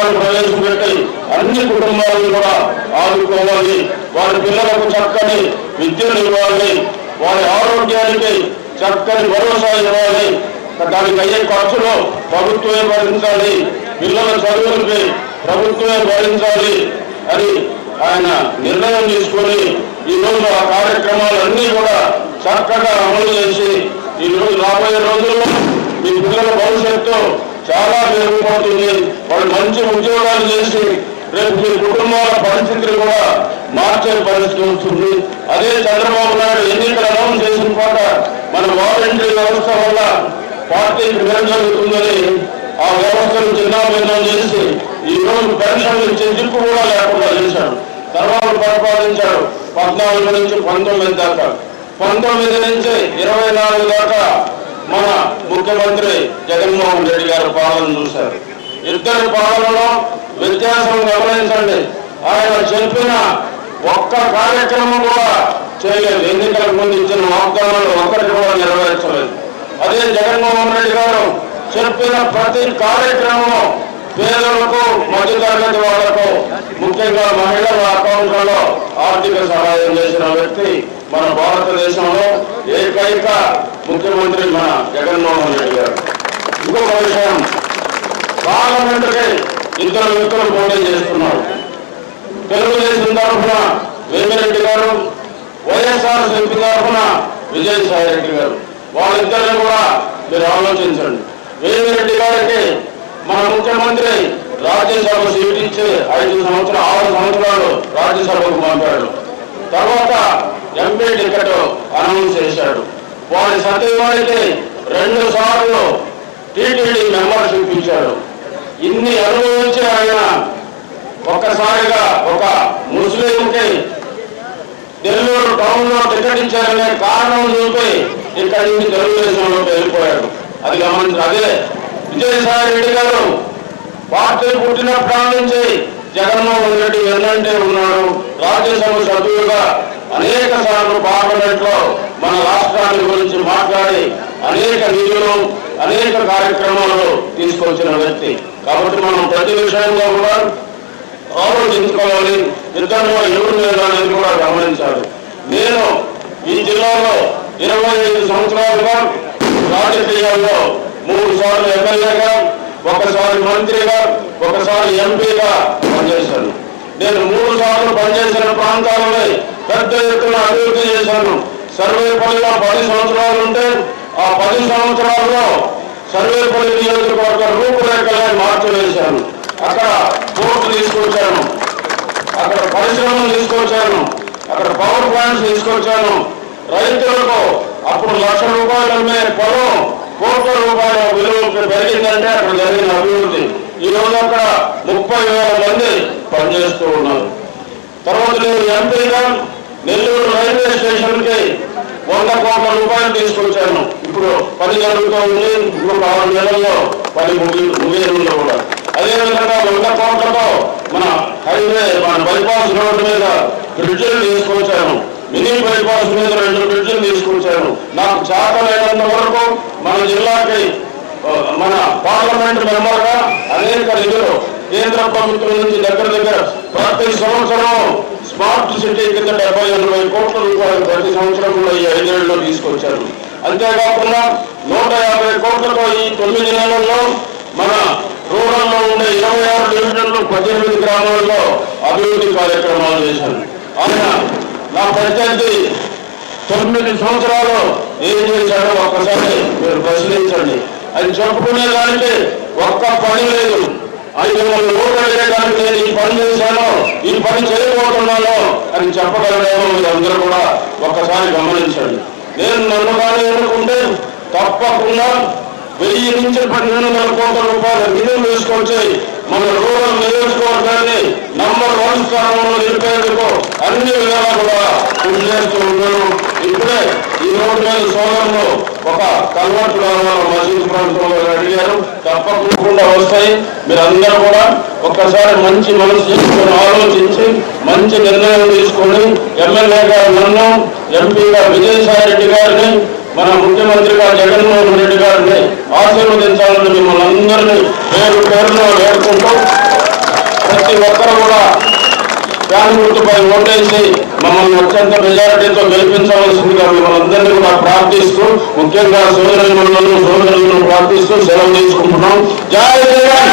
పథకాలు ప్రవేశపెట్టి అన్ని కుటుంబాలను కూడా ఆదుకోవాలి. వారి పిల్లలకు చక్కని విద్యను ఇవ్వాలి. వారి ఆరోగ్యానికి చక్కని భరోసా ఇవ్వాలి. దానికి అయ్యే ఖర్చులు ప్రభుత్వమే భరించాలి. పిల్లల చదువులకి ప్రభుత్వమే భరించాలి అని ఆయన నిర్ణయం తీసుకొని ఈ రోజు ఆ కార్యక్రమాలన్నీ కూడా చక్కగా అమలు చేసి ఈ రోజు రాబోయే రోజుల్లో మీ పిల్లల భవిష్యత్తు చాలా మెరుగుపడుతుంది వాళ్ళు మంచి ఉద్యోగాలు చేసి రేపు మీ కుటుంబాల పరిస్థితులు కూడా మార్చే పరిస్థితి వస్తుంది. అదే చంద్రబాబు నాయుడు ఎన్నికలు అనౌన్స్ చేసిన పాట మన వాలంటరీ వ్యవస్థ వల్ల పార్టీకి మేలు జరుగుతుందని ఆ వ్యవస్థను చిన్నాభిన్నం చేసి ఈ రోజు పెన్షన్లు ఇచ్చే దిక్కు కూడా లేకుండా చేశాడు తర్వాత పరిపాలించాడు పద్నాలుగు నుంచి పంతొమ్మిది దాకా. పంతొమ్మిది నుంచి ఇరవై నాలుగు దాకా మన ముఖ్యమంత్రి జగన్మోహన్ రెడ్డి గారి పాలన చూశారు. ఇద్దరు పాలనలో వ్యత్యాసం గమనించండి. ఆయన చెప్పిన ఒక్క కార్యక్రమం కూడా చేయలేదు. ఎన్నికలకు ముందు ఇచ్చిన వాగ్దానాలు ఒక్కరికి కూడా నెరవేర్చలేదు. అదే జగన్మోహన్ రెడ్డి గారు చెప్పిన ప్రతి కార్యక్రమం పేదలకు మధ్యతరగతి వాళ్ళకు ముఖ్యంగా మహిళల అకౌంట్లలో ఆర్థిక సహాయం చేసిన వ్యక్తి మన భారతదేశంలో ఏకైక ముఖ్యమంత్రి మన జగన్మోహన్ రెడ్డి గారు. ఇంకొక విషయం పార్లమెంటుకి ఇద్దరు వ్యక్తులు పోటీ చేస్తున్నారు. తెలుగుదేశం తరఫున వేమిరెడ్డి గారు వైఎస్ఆర్ సిపి తరఫున విజయసాయి రెడ్డి గారు. వాళ్ళిద్దరిని కూడా మీరు ఆలోచించండి. వేమిరెడ్డి గారికి మన ముఖ్యమంత్రి రాజ్యసభ సీట్ ఇచ్చి ఐదు సంవత్సరాలు ఆరు సంవత్సరాలు రాజ్యసభకు పంపాడు. తర్వాత ఎంపీ టికెట్ అనౌన్స్ చేశాడు. వారి సత్యవాడికి రెండు సార్లు టీటీడీ మెంబర్షిప్ చూపించాడు. ఇన్ని అనుభవించి ఆయన ఒక్కసారిగా ఒక ముస్లింకి నెల్లూరు టౌన్లో టికెట్ ఇచ్చారనే కారణం చూపి ఇక్కడి నుంచి తెలుగుదేశంలోకి వెళ్ళిపోయాడు. అది గమనించి అదే విజయసాయి రెడ్డి గారు పార్టీ పుట్టినప్పటి నుంచి జగన్మోహన్ రెడ్డి ఎన్నంటే ఉన్నాడు. రాజ్యసభ సభ్యులుగా అనేక సార్లు పార్లమెంట్లో మన రాష్ట్రాన్ని గురించి మాట్లాడి అనేక నిధులు అనేక కార్యక్రమాలు తీసుకొచ్చిన వ్యక్తి. కాబట్టి మనం ప్రతి విషయంలో కూడా ఆలోచించుకోవాలి. ఇద్దరు ఎవరు లేదా అనేది కూడా గమనించాలి. నేను ఈ జిల్లాలో ఇరవై ఐదు సంవత్సరాలుగా రాజకీయాల్లో మూడు సార్లు ఎమ్మెల్యేగా ఒకసారి మంత్రిగా ఒకసారి ఎంపీగా పనిచేశాను. నేను మూడు సార్లు పనిచేసిన ప్రాంతాలపై పెద్ద ఎత్తున అభివృద్ధి చేశాను. సర్వేపల్లిలో పది సంవత్సరాలు ఉంటే ఆ పది సంవత్సరాల్లో సర్వేపల్లి నియోజకవర్గ రూపురేఖలే మార్చివేశాను అక్కడ కోర్టు తీసుకొచ్చాను. అక్కడ పరిశ్రమలు తీసుకొచ్చాను. అక్కడ పవర్ ప్లాంట్స్ తీసుకొచ్చాను. రైతులకు అప్పుడు లక్ష రూపాయలు మీద పొలం కోట్ల రూపాయల విలువ పెరిగిందంటే అక్కడ జరిగిన అభివృద్ధి. ఈ రోజు అక్కడ ముప్పై వేల మంది పనిచేస్తూ ఉన్నారు. తర్వాత నేను ఎంపీగా నెల్లూరు రైల్వే స్టేషన్కి వంద కోట్ల రూపాయలు తీసుకొచ్చాను. ఇప్పుడు పని జరుగుతూ ఉంది ఇంకొక ఆరు నెలల్లో పని ముగి ముగియనుంది కూడా. అదేవిధంగా వంద కోట్లతో మన హైవే మన బైపాస్ రోడ్డు మీద బ్రిడ్జిలు తీసుకొచ్చాను. మినీ బైపాస్ మీద రెండు బ్రిడ్జిలు తీసుకొచ్చాను. నాకు చేతనైనంత వరకు మన జిల్లాకి మన పార్లమెంట్ మెంబర్గా అనేక నిధులు కేంద్ర ప్రభుత్వం నుంచి దగ్గర దగ్గర ప్రతి సంవత్సరం స్మార్ట్ సిటీ కింద డెబ్బై ఎనభై కోట్ల రూపాయలు ప్రతి సంవత్సరం కూడా ఈ ఐదేళ్ళలో తీసుకొచ్చారు. అంతేకాకుండా నూట యాభై కోట్లతో ఈ తొమ్మిది నెలల్లో మన రూరల్లో ఉండే ఇరవై ఆరు డివిజన్లు పద్దెనిమిది గ్రామాల్లో అభివృద్ధి కార్యక్రమాలు చేశారు. ఆయన నా ప్రత్యర్థి తొమ్మిది సంవత్సరాలు ఏం చేశాడో ఒక్కసారి మీరు పరిశీలించండి. అది చెప్పుకునే దానికి ఒక్క పని లేదు. ఐదు అది మిమ్మల్ని ఓటేయడానికి నేను ఈ పని ఈ పని చేయబోతున్నాను అని చెప్పగలడేమో మీరందరూ కూడా ఒక్కసారి గమనించండి. నేను నన్ను కానీ ఎన్నుకుంటే తప్పకుండా వెయ్యి నుంచి పన్నెండు వందల కోట్ల రూపాయల నిధులు తీసుకొచ్చి మన రూరల్ నియోజకవర్గాన్ని నంబర్ వన్ స్థానంలో నిలిపేందుకు అన్ని విధాలా కూడా కృషి చేస్తూ ఉన్నాను. ఇప్పుడే ఈ రోడ్డు మీద సోదరులు ఒక కన్వర్ట్ మసీద్ మసీదు ప్రాంతంలో అడిగారు. తప్పకుండా వస్తాయి. మీరందరూ కూడా ఒక్కసారి మంచి మనసు చేసుకొని ఆలోచించి మంచి నిర్ణయం తీసుకొని ఎమ్మెల్యే గారు నన్ను ఎంపీగా విజయసాయి రెడ్డి గారిని మన ముఖ్యమంత్రిగా జగన్మోహన్ రెడ్డి గారిని ఆశీర్వదించాలని మిమ్మల్ని అందరినీ పేరు పేరులో వేడుకుంటూ ప్రతి ఒక్కరు కూడా ఫ్యాన్ గుర్తుపై ఓటేసి మమ్మల్ని అత్యంత మెజారిటీతో గెలిపించవలసిందిగా మిమ్మల్ని అందరినీ కూడా ప్రార్థిస్తూ ముఖ్యంగా సోదరులను సోదరులను ప్రార్థిస్తూ సెలవు తీసుకుంటున్నాం. జై జగన్!